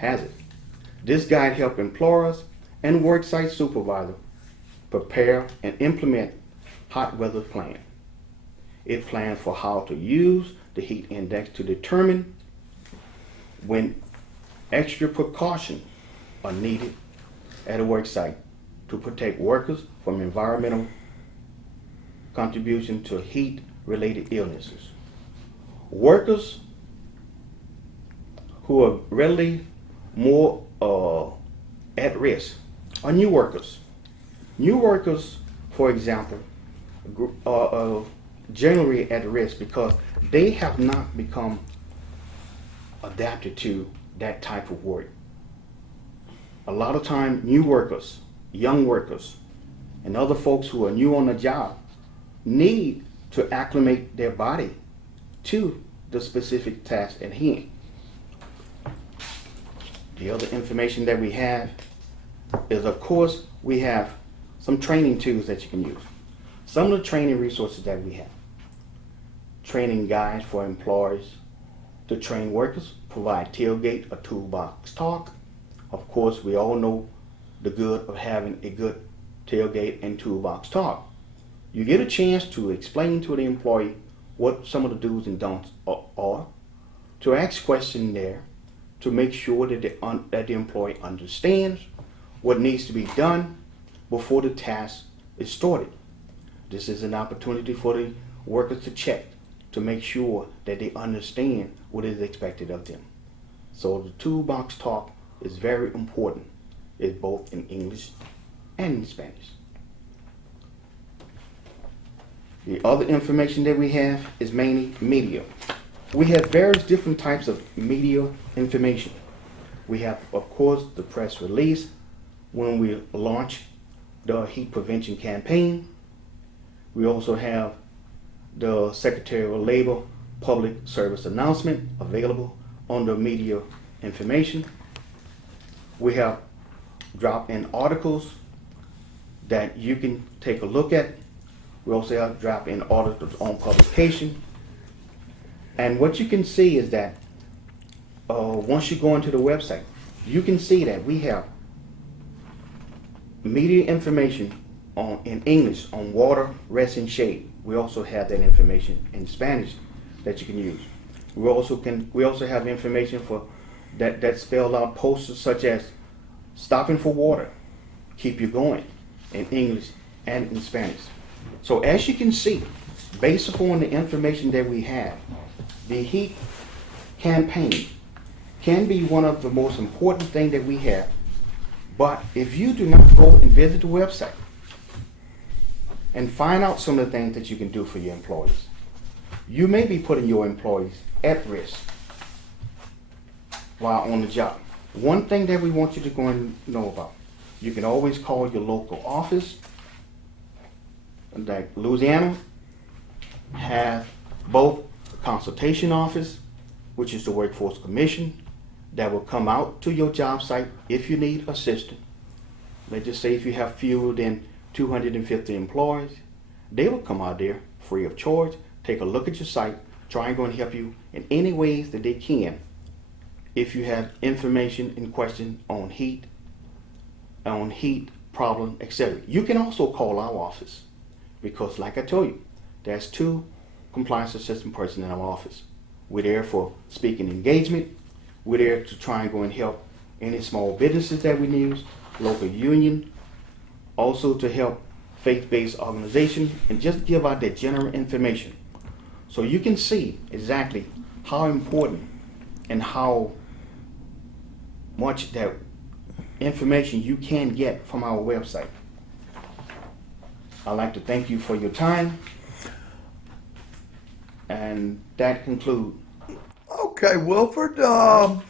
has it. This guide helps employers and worksite supervisors prepare and implement hot weather plan. It plans for how to use the heat index to determine when extra precautions are needed at a work site to protect workers from environmental contribution to heat-related illnesses. Workers who are readily more at risk are new workers. New workers, for example, are generally at risk because they have not become adapted to that type of work. A lot of time, new workers, young workers, and other folks who are new on the job need to acclimate their body to the specific task at hand. The other information that we have is, of course, we have some training tools that you can use. Some of the training resources that we have. Training guides for employees to train workers, provide tailgate, a toolbox talk. Of course, we all know the good of having a good tailgate and toolbox talk. You get a chance to explain to the employee what some of the do's and don'ts are, to ask questions there, to make sure that the employee understands what needs to be done before the task is started. This is an opportunity for the workers to check, to make sure that they understand what is expected of them. So the toolbox talk is very important. It's both in English and in Spanish. The other information that we have is mainly media. We have various different types of media information. We have, of course, the press release when we launch the heat prevention campaign. We also have the Secretary of Labor public service announcement available on the media information. We have drop-in articles that you can take a look at. We also have drop-in articles on publication. And what you can see is that once you go into the website, you can see that we have media information in English on water, rest, and shade. We also have that information in Spanish that you can use. We also have information for that spell out posters such as stopping for water, keep you going, in English and in Spanish. So as you can see, based upon the information that we have, the heat campaign can be one of the most important things that we have. But if you do not go and visit the website and find out some of the things that you can do for your employees, you may be putting your employees at risk while on the job. One thing that we want you to go and know about, you can always call your local office. Like Louisiana have both a consultation office, which is the Workforce Commission, that will come out to your job site if you need assistance. Let's just say if you have fewer than 250 employees, they will come out there free of charge, take a look at your site, try and go and help you in any ways that they can. If you have information and questions on heat problem, etc. You can also call our office because, like I told you, there's 2 compliance assistant person in our office. We're there for speaking engagement. We're there to try and go and help any small businesses that we need, local union, also to help faith-based organizations, and just give out that general information. So you can see exactly how important and how much that information you can get from our website. I'd like to thank you for your time, and that concludes. Okay, Wilford. Now,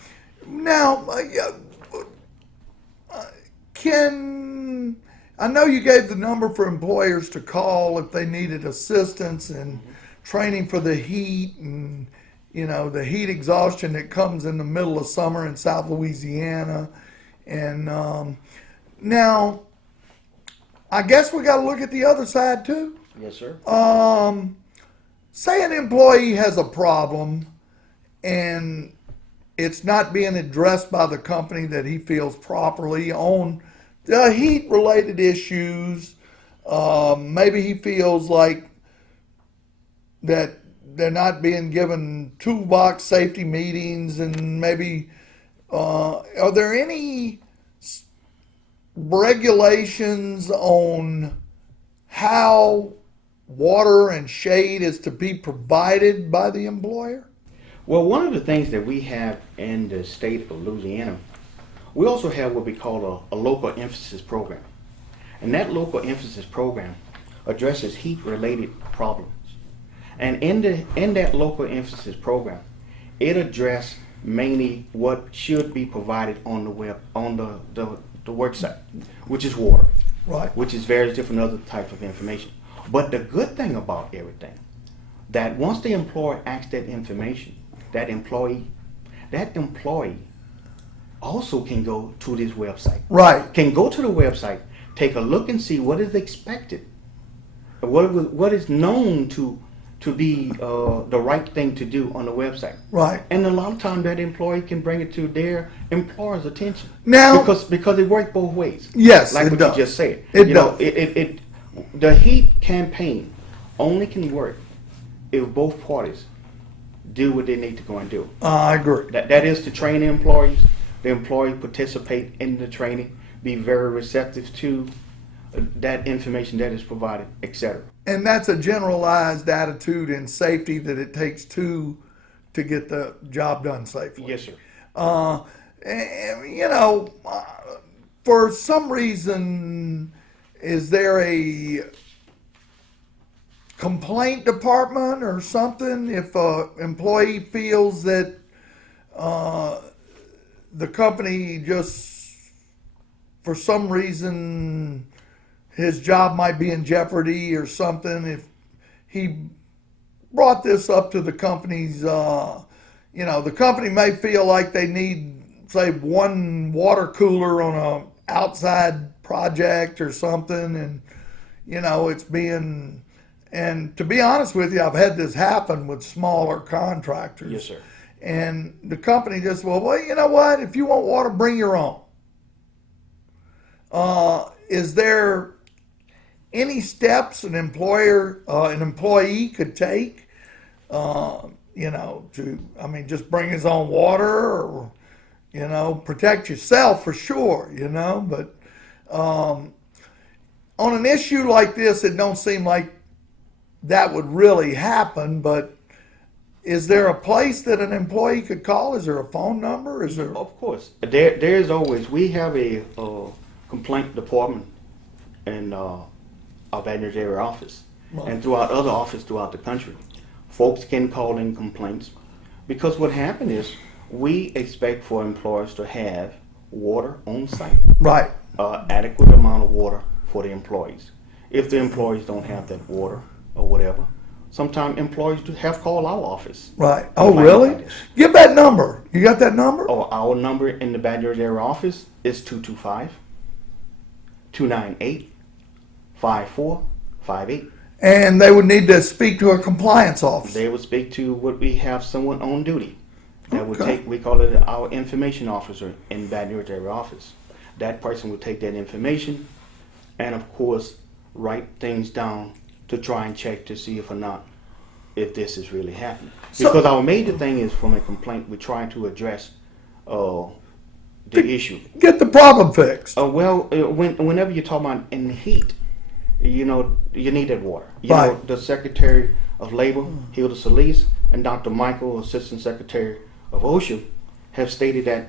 I know you gave the number for employers to call if they needed assistance and training for the heat and, the heat exhaustion that comes in the middle of summer in South Louisiana. And now, I guess we got to look at the other side too. Yes, sir. Say an employee has a problem and it's not being addressed by the company that he feels properly on the heat related issues. Maybe he feels like that they're not being given toolbox safety meetings, and maybe are there any regulations on how water and shade is to be provided by the employer? Well, one of the things that we have in the state of Louisiana, we also have what we call a local emphasis program. And that local emphasis program addresses heat-related problems. And in that local emphasis program, it addresses mainly what should be provided on the work site, which is water, Right. which is various different other types of information. But the good thing about everything, that once the employer asks that information, that employee also can go to this website. Right. Can go to the website, take a look and see what is expected, what is known to be the right thing to do on the website. Right. And a lot of times that employee can bring it to their employer's attention. Now, because it works both ways. yes, Like it what does. you just said. It You know, does. the heat campaign only can work if both parties do what they need to go and do. I agree. That is to train the employees. The employees participate in the training, be very receptive to that information that is provided, etc. And that's a generalized attitude in safety that it takes two to get the job done safely. Yes, sir. And, you know, for some reason, is there a complaint department or something if a employee feels that the company just, for some reason, his job might be in jeopardy or something? If he brought this up to the company's, you know, the company may feel like they need, say, one water cooler on a outside project or something, and you know it's being. And to be honest with you, I've had this happen with smaller contractors. Yes, sir. And the company just, well, you know what? If you want water, bring your own. Is there any steps an employee could take, you know, just bring his own water, or, you know, protect yourself for sure, you know, but on an issue like this, it don't seem like that would really happen, but is there a place that an employee could call? Is there a phone number? Is there? Of course. There's always, we have a complaint department in our Baton Rouge area office, and throughout other offices throughout the country. Folks can call in complaints, because what happened is we expect for employers to have water on site. Right. Adequate amount of water for the employees. If the employees don't have that water or whatever, sometimes employees do have called our office. Right. Oh, really? Give that number. You got that number? Oh, our number in the Baton Rouge area office is 225-298-5458. And they would need to speak to a compliance officer. They would speak to we have someone on duty that would Okay. take, we call it our information officer in Baton Rouge area office. That person would take that information and of course write things down to try and check to see if or not if this is really happening. Because our major thing is, from a complaint, we're trying to address the issue. Get the problem fixed. Whenever you're talking about in the heat, you know, you need that water. You Right. know, the Secretary of Labor, Hilda Solis, and Dr. Michael, Assistant Secretary of OSHA, have stated that,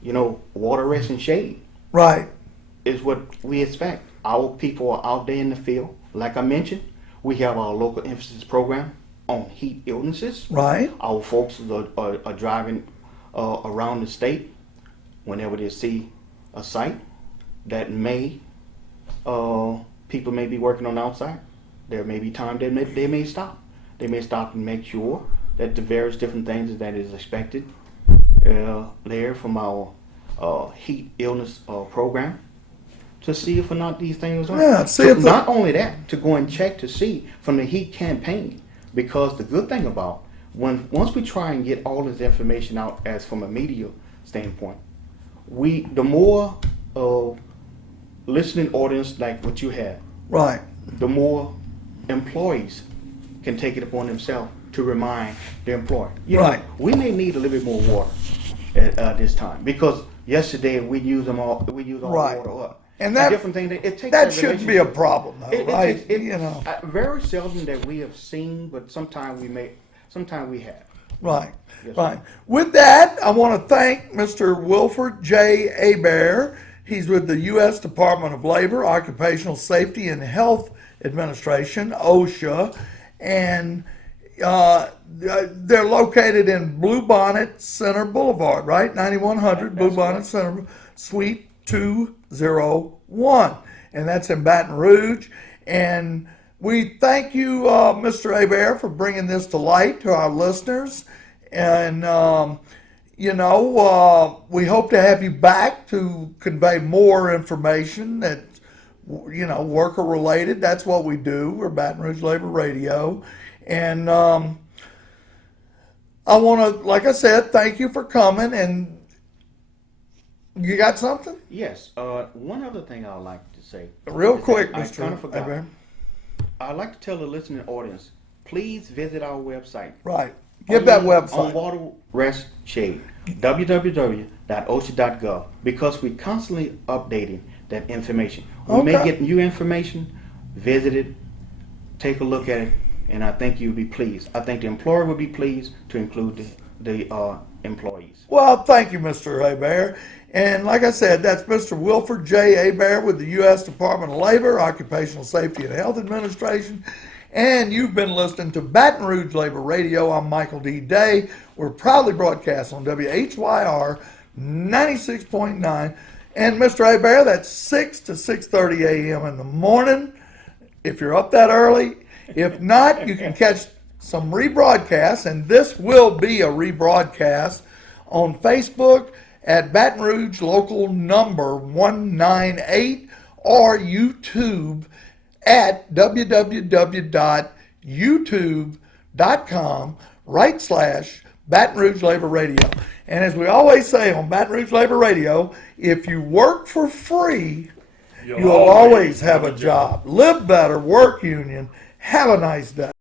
you know, water, rest, and shade Right. is what we expect. Our people are out there in the field. Like I mentioned, we have our local emphasis program on heat illnesses. Right. Our folks are driving around the state whenever they see a site that people may be working on outside. There may be time they may stop. They may stop and make sure that the various different things that is expected there from our heat illness program, to see if or not these things are. Yeah, see So if not only that, to go and check to see from the heat campaign, because the good thing about once we try and get all this information out as from a media standpoint, the more listening audience like what you have, Right. the more employees can take it upon themselves to remind the employer. You know, Right. we may need a little bit more water at this time because yesterday we used all Right. the water up. And that- different thing it takes That shouldn't be a relationship. problem, though, right? It- You know. Very seldom that we have seen, but sometimes we have. Right, Yes, right. With that, I want to thank Mr. Wilford J. Abair. He's with the U.S. Department of Labor, Occupational Safety and Health Administration, OSHA, and they're located in Bluebonnet Center Boulevard, right? 9100 That's Bluebonnet correct. Center, Suite 201. And that's in Baton Rouge. And we thank you, Mr. Abair, for bringing this to light to our listeners. And, we hope to have you back to convey more information that's, worker related. That's what we do. We're Baton Rouge Labor Radio. And I want to, like I said, thank you for coming. And you got something? Yes. One other thing I'd like to say. Real is quick, that I Mr. kind of forgot. Abair. I'd like to tell the listening audience, please visit our website. Right. Give that On website. Water Rest Shade, www.osha.gov, because we're constantly updating that information. We may Okay. get new information, visit it, take a look at it, and I think you'll be pleased. I think the employer will be pleased to include the employees. Well, thank you, Mr. Abair. And like I said, that's Mr. Wilford J. Abair with the U.S. Department of Labor, Occupational Safety and Health Administration. And you've been listening to Baton Rouge Labor Radio. I'm Michael D. Day. We're proudly broadcast on WHYR 96.9. And Mr. Abair, that's 6 to 6:30 a.m. in the morning, if you're up that early. If not, you can catch some rebroadcasts, and this will be a rebroadcast on Facebook at Baton Rouge Local Number 198 or YouTube at www.youtube.com/Baton Rouge Labor Radio. And as we always say on Baton Rouge Labor Radio, if you work for free, you'll always have a job. Live better, work union. Have a nice day.